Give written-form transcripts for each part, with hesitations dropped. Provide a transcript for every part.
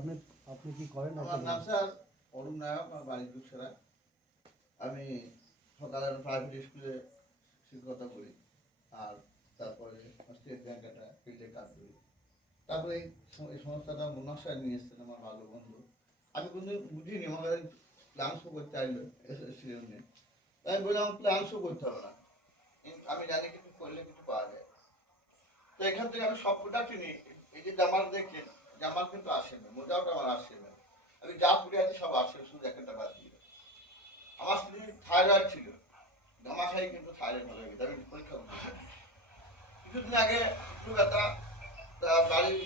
আপনি আপনি কি করেন? আমার নাম স্যার অরুণ নায়ক, আমার বাড়ি দুঃসরা। আমি সকালে প্রাইভেট স্কুলে শিক্ষকতা করি, আর তারপরে স্টেট ব্যাংক একটা ফিল্ডে কাজ করি। তারপরে এই সংস্থাটা মুন্নাফা নিয়ে এসেছেন আমার ভালো বন্ধু। আমি কিন্তু বুঝিনি আমাদের প্ল্যান শো করতে আসবে এসএসসি নিয়ে। তাই আমি বললাম প্ল্যান শো করতে হবে না, আমি জানি কিছু করলে কিছু পাওয়া যায়। তো এখান থেকে আমি সব প্রোডাক্ট নিই। এই যে জামার দেখছেন, জামার কিন্তু আসে না, মোজাওটা আমার আসে না। আমি যা পরে আছি সব আসে, শুধু একটা বাদ দিয়ে। আমার স্ত্রী থাইরয়েড ছিল, জামা খাই কিন্তু থাইরয়েড ভালো হয়ে গেছে। আমি পরীক্ষা করছি কিছুদিন আগে একটু একটা বাড়ির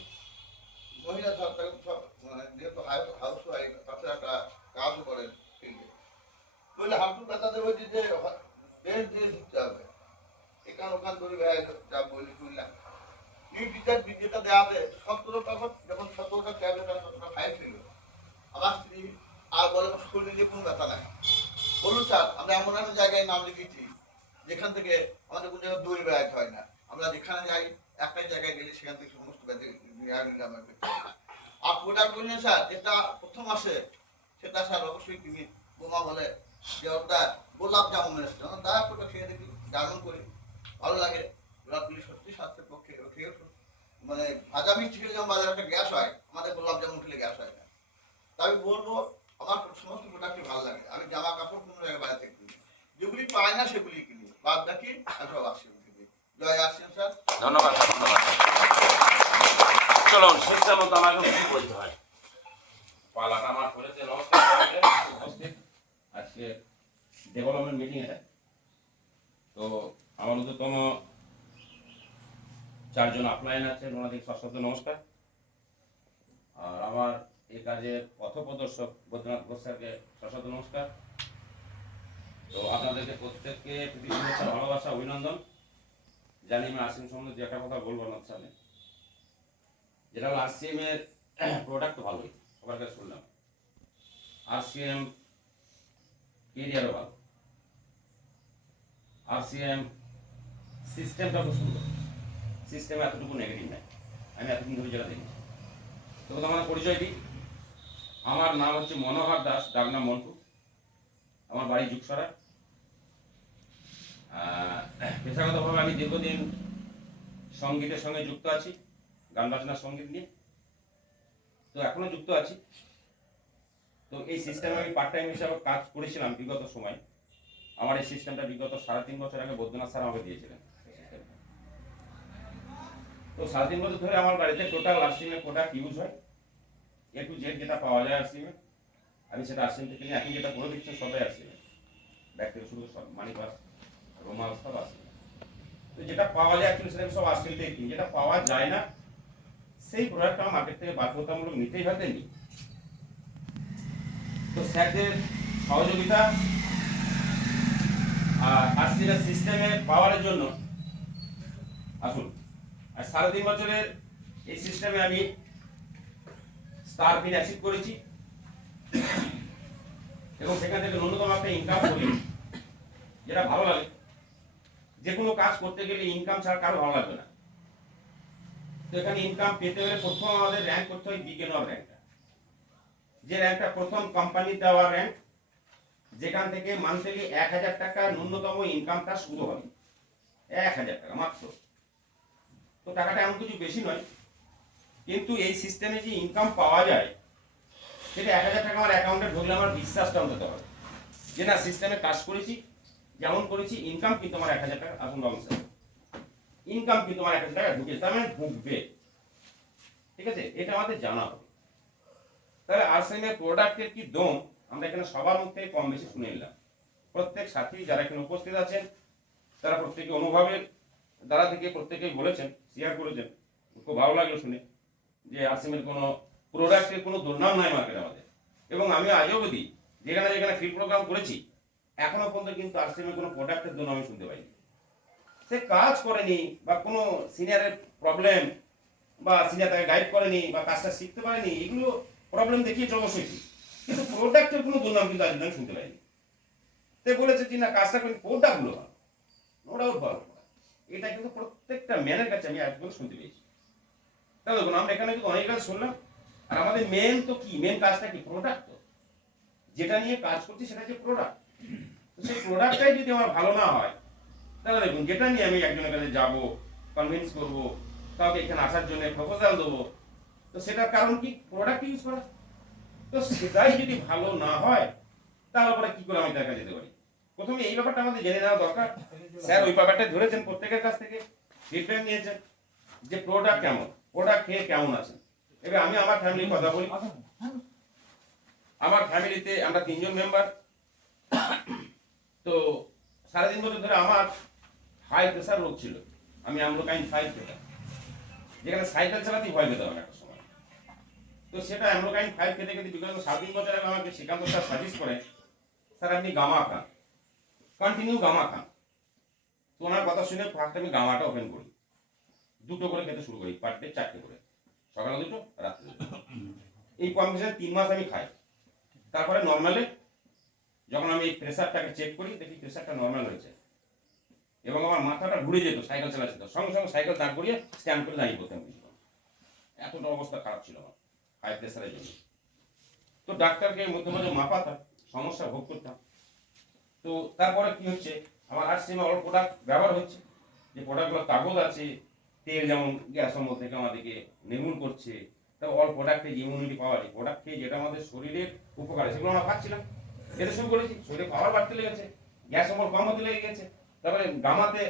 মহিলা সব সব যেহেতু হাউস ওয়াইফ, তাতে একটা কাজও করেন ফিল্ডে, বললে হাঁটু ব্যথাতে বলছি যে বেশ দিয়ে শিখতে হবে। এখান ওখান করে যা বলি শুনলাম নিউ টিচার যেটা দেওয়াতে 17 টাকা, যখন 17টা ট্যাবলেট আর 17টা ফাইল ছিল, আমার স্ত্রী আর বলে শরীরে দিয়ে কোনো ব্যথা নাই। বলুন স্যার, আমরা এমন একটা জায়গায় নাম লিখেছি যেখান থেকে আমাদের কোনো জায়গায় দূরে বেড়াতে হয় না। আমরা যেখানে যাই একটাই জায়গায় গেলে সেখান থেকে সমস্ত ব্যাধি নিরাময় করতে হয়। আর প্রোডাক্ট বললেন স্যার, যেটা প্রথম আসে সেটা স্যার অবশ্যই তুমি বোমা বলে যে ওটা গোলাপ জামুন এসছে, দয়া করে খেয়ে দেখি, জামুন করি, ভালো লাগে। গোলাপগুলি সত্যি স্বাস্থ্যের পক্ষে খেয়ে মানে ভাজা মিষ্টি খেলে যেমন বাজারে একটা গ্যাস হয়, আমাদের গোলাপ জামুন খেলে গ্যাস হয় না। তাই আমি বলবো আমার সমস্ত প্রোডাক্টই ভালো লাগে। আমি জামা কাপড় কোনো জায়গায় বাইরে থেকে কিনি, যেগুলি পাই না সেগুলি কিনি, বাদ বাকি আমি সব আসি কিনি। জয় আসছেন স্যার, ধন্যবাদ। চলুন শিক্ষা মতো আমাকে কি বলতে হয়। পালাটা আমার করেছে। নমস্কার, উপস্থিত আজকে ডেভেলপমেন্ট মিটিং এটা। তো আমার ঊর্ধ্বতম 4 জন আপলাইন আছেন, ওনাদের সশ্রদ্ধ নমস্কার। আর আমার এই কাজের পথপ্রদর্শক বৈদ্যনাথ ঘোষ স্যারকে সশ্রদ্ধ নমস্কার। তো আপনাদেরকে প্রত্যেককে শুভেচ্ছা, ভালোবাসা, অভিনন্দন জানি। আমি আসিম সম্বন্ধে যে একটা কথা বলবো আপনার সামনে, যেটা হলো আরসিএম এর প্রোডাক্ট ভালোই, সবার কাছে শুনলাম। আরসিএম কেরিয়ারও ভালো, আরসিএম সিস্টেমটা খুব সুন্দর, সিস্টেম এতটুকু নেগেটিভ নাই। আমি এতদিন ধরে যেটা দেখি। তো আমার পরিচয় দিই, আমার নাম হচ্ছে মনোহর দাস, ডাক নাম মন্টু। আমার বাড়ি যুগসরা। পেশাগতভাবে আমি দীর্ঘদিন সঙ্গীতের সঙ্গে যুক্ত আছি, গান বাজনার সঙ্গীত নিয়ে। তো এখনো যুক্ত আছি। তো এই সিস্টেমে আমি পার্ট টাইম হিসাবে কাজ করেছিলাম বিগত সময়। আমার এই সিস্টেমটা বিগত 3.5 বছর আগে বৈদ্যনাথ স্যার আমাকে দিয়েছিলেন। তো 3.5 বছর ধরে আমার বাড়িতে টোটাল আরসিএমের প্রোডাক্ট ইউজ হয়, এ টু জেড যেটা পাওয়া যায় আরসিএমে, আমি সেটা আরসিএম থেকে নিয়ে এখন যেটা করে দিচ্ছি সবাই আরসিএমে, ব্যাগ থেকে শুরু সব মানি পাস রোমাল সব আরসিএম। তো যেটা পাওয়া যায় অ্যাকচুয়ালি সেটা সব আরসিএম থেকে কিনি। যেটা পাওয়া যায় না সেই প্রোডাক্ট আমার মার্কেট থেকে বাধ্যতামূলক নিতেই হয়, নি। তো স্যারদের সহযোগিতা আর আরসিএম সিস্টেমে পাওয়ারের জন্য আসুন। আর 3.5 বছরের এই সিস্টেমে আমি স্টার পিন অ্যাচিভ করেছি এবং সেখান থেকে ন্যূনতম একটা ইনকাম করি, যেটা ভালো লাগে। যে কোনো কাজ করতে গেলে ইনকাম ছাড়া কারো ভালো লাগবে না। তো এখানে ইনকাম পেতে হলে প্রথম আমাদের র্যাঙ্ক করতে হয় বিগিনার র্যাঙ্কটা, যে র্যাঙ্কটা প্রথম কোম্পানির দেওয়া র্যাঙ্ক, যেখান থেকে মান্থলি 1000 টাকা ন্যূনতম ইনকামটা শুরু হবে। 1000 টাকা মাত্র। তো টাকাটা এমন কিছু বেশি নয়, কিন্তু এই সিস্টেমে যে ইনকাম পাওয়া যায় সেটা 1000 টাকা আমার অ্যাকাউন্টে ঢুকলে আমার বিশ্বাসটা হতে হবে যে না সিস্টেমে কাজ করেছি, যেমন করেছি, ইনকাম কিন্তু আমার 1000 টাকা আসুন ব্যবস্থা, ইনকাম কিন্তু আমার 1000 টাকা ঢুকে, তার মানে ঢুকবে। ঠিক আছে, এটা আমাদের জানা হবে। তাহলে আরসিএম এর প্রোডাক্টের কি দম আমরা এখানে সবার মুখ থেকে কম বেশি শুনে নিলাম। প্রত্যেক সাথী যারা এখানে উপস্থিত আছেন তারা প্রত্যেকে অনুভবের দ্বারা থেকে প্রত্যেকেই বলেছেন, শেয়ার করেছেন। খুব ভালো লাগলো শুনে যে আরসিএম এর কোনো প্রোডাক্টের কোনো দুর্নাম নাই মার্কেটে আমাদের। এবং আমি আজও অবধি যেখানে যেখানে ফিল্ড প্রোগ্রাম করেছি এখনো পর্যন্ত কিন্তু আরসিএম এর কোনো প্রোডাক্টের দুর্নাম আমি শুনতে পাইনি। সে কাজ করেনি বা কোনো সিনিয়রের প্রবলেম বা সিনিয়র তাকে গাইড করেনি বা কাজটা শিখতে পারেনি, এগুলো প্রবলেম দেখিয়েছে অবশ্যই, কিন্তু প্রোডাক্টের কোনো দুর্নাম কিন্তু আজ আমি শুনতে পাইনি। তাই বলেছে যে না কাজটা কিন্তু প্রোডাক্টগুলো ভালো, নো ডাউট ভালো। এটা কিন্তু প্রত্যেকটা ম্যানের কাছে আমি একদম শুনতে পেয়েছি। তাহলে দেখুন আমরা এখানে কিন্তু অনেক কাজ শুনলাম, আর আমাদের মেন তো কি, মেন কাজটা কি, প্রোডাক্ট। তো যেটা নিয়ে কাজ করছি সেটা হচ্ছে প্রোডাক্ট। তো সেই প্রোডাক্টটাই যদি আমার ভালো না হয়, তাহলে দেখুন যেটা নিয়ে আমি একজনের কাছে যাবো, কনভিন্স করবো, কাউকে এখানে আসার জন্য প্রপোজাল দেবো, তো সেটার কারণ কি, প্রোডাক্ট ইউজ করা। তো সেটাই যদি ভালো না হয়, তাহলে পরে কি করে আমি তার কাছে যেতে পারি? প্রথমে এই ব্যাপারটা আমাদের জেনে নেওয়া দরকার। স্যার ওই ব্যাপারটা ধরেছেন, প্রত্যেকের কাছ থেকে ফিডব্যাক নিয়েছেন যে প্রোডাক্ট কেমন, প্রোডাক্ট খেয়ে কেমন আছেন। এবার আমি আমার ফ্যামিলির কথা বলি। আমার ফ্যামিলিতে আমরা 3 জন মেম্বার। তো 3.5 বছর ধরে আমার হাই প্রেসার রোগ ছিল। আমি অ্যামলোকাইন 5 খেতাম, যেখানে সাইকেল চালাতেই ভয় পেতাম আমি একটা সময়। তো সেটা অ্যামলোকাইন 5 খেতে খেতে বিগত 7 বছর আগে আমাকে শ্রীকান্ত স্যার সাজেস্ট করে, স্যার আপনি গামা খান, কন্টিনিউ গামা খান। তো ওনার কথা শুনে ফার্স্ট আমি গামাটা ওপেন করি, 2টো করে খেতে শুরু করি, পার ডে 4টে করে, সকালে 2টো, রাত্রে 2টো। এই কম্বিনেশন 3 মাস আমি খাই। তারপরে নর্মালে যখন আমি এই প্রেসারটাকে চেক করি, দেখি প্রেসারটা নর্মাল হয়েছে এবং আমার মাথাটা ঘুরে যেত সাইকেল চালাচ্ছি, তো সঙ্গে সঙ্গে সাইকেল দাঁড় করিয়ে স্ট্যান্ড করে দাঁড়িয়ে পড়তাম। এতটা অবস্থা খারাপ ছিল আমার হাই প্রেসারের জন্য। তো ডাক্তারকে মধ্যে মাঝে মাপাতাম, সমস্যা ভোগ করতাম। তো তারপরে কি হচ্ছে, আমার আর সিমা অল প্রোডাক্ট ব্যবহার হচ্ছে, যে প্রোডাক্টগুলো কাগজ আছে, তেল যেমন গ্যাস অম্বল থেকে আমাদেরকে নির্মূল করছে, তারপর অল প্রোডাক্টে ইমিউনিটি পাওয়ার, প্রোডাক্ট খেয়ে যেটা আমাদের শরীরের উপকার, সেগুলো আমরা খাচ্ছিলাম, খেতে শুরু করেছি, শরীরে পাওয়ার বাড়তে লেগেছে, গ্যাস অম্বল কম হতে লেগে গেছে। তারপরে গামাতে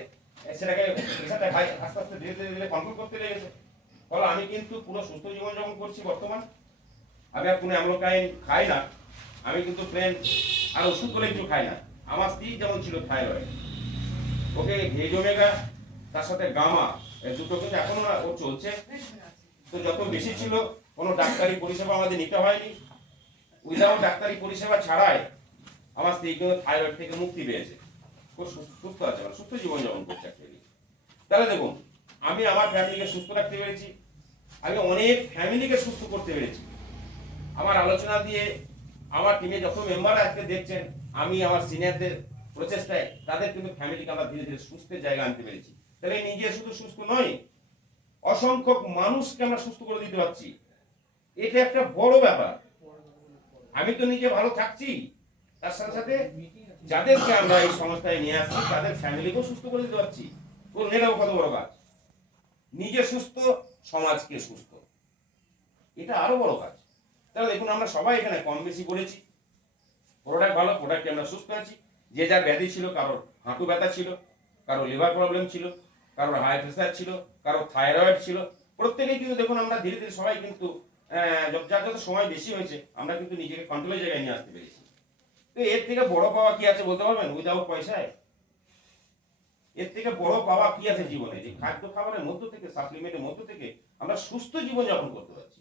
সেটাকে প্রেশারটা আস্তে আস্তে ধীরে ধীরে ধীরে কন্ট্রোল করতে লেগেছে। ফলে আমি কিন্তু পুরো সুস্থ জীবনযাপন করছি বর্তমান। আমি আর কোনো অ্যামলোকাইন খাই না, আমি কিন্তু ফ্রেন্ড আর ওষুধ করে কিছু খাই না। আমার স্ত্রী যেমন ছিল থাইরয়েড, ওকে ভেজ ওমেগা তার সাথে গামা, এই দুটো কিন্তু এখনো ও চলছে। তো যত বেশি ছিল, কোনো ডাক্তারি পরিষেবা আমাদের নিতে হয়নি। উইদাউট ডাক্তারি পরিষেবা ছাড়াই আমার স্ত্রী কিন্তু থাইরয়েড থেকে মুক্তি পেয়েছে, খুব সুস্থ আছে, মানে সুস্থ জীবনযাপন করছে অ্যাকচুয়ালি। তাহলে দেখুন, আমি আমার ফ্যামিলিকে সুস্থ রাখতে পেরেছি, আমি অনেক ফ্যামিলিকে সুস্থ করতে পেরেছি। আমার আলোচনা দিয়ে আমার টিমে যত মেম্বার আজকে দেখছেন, আমি আমার সিনিয়রদের প্রচেষ্টায় তাদের কিন্তু ফ্যামিলিকে আমরা ধীরে ধীরে সুস্থের জায়গা আনতে পেরেছি। তাহলে নিজে শুধু সুস্থ নয়, অসংখ্য মানুষকে আমরা সুস্থ করে দিতে পারছি, এটা একটা বড় ব্যাপার। আমি তো নিজে ভালো থাকছি, তার সাথে সাথে যাদেরকে আমরা এই সংস্থায় নিয়ে আসছি তাদের ফ্যামিলিকেও সুস্থ করে দিতে পারছি। বলুন এটাও কত বড় কাজ। নিজে সুস্থ, সমাজকে সুস্থ, এটা আরো বড় কাজ। তাহলে দেখুন, আমরা সবাই এখানে কম বেশি বলেছি, প্রোডাক্ট ভালো, প্রোডাক্টে আমরা সুস্থ আছি। যে যার ব্যাধি ছিল, কারোর হাঁটু ব্যথা ছিল, কারোর লিভার প্রবলেম ছিল, কারোর হাই প্রেসার ছিল, কারোর থাইরয়েড ছিল, প্রত্যেকেই কিন্তু দেখুন আমরা ধীরে ধীরে সবাই কিন্তু যার যত সময় বেশি হয়েছে আমরা কিন্তু নিজেকে কন্ট্রোলের জায়গায় নিয়ে আসতে পেরেছি। তো এর থেকে বড় পাওয়া কি আছে বলতে পারবেন? উইদাউট পয়সায় এর থেকে বড় পাওয়া কি আছে জীবনে, যে খাদ্য খাবারের মধ্য থেকে, সাপ্লিমেন্টের মধ্য থেকে আমরা সুস্থ জীবনযাপন করতে পারছি।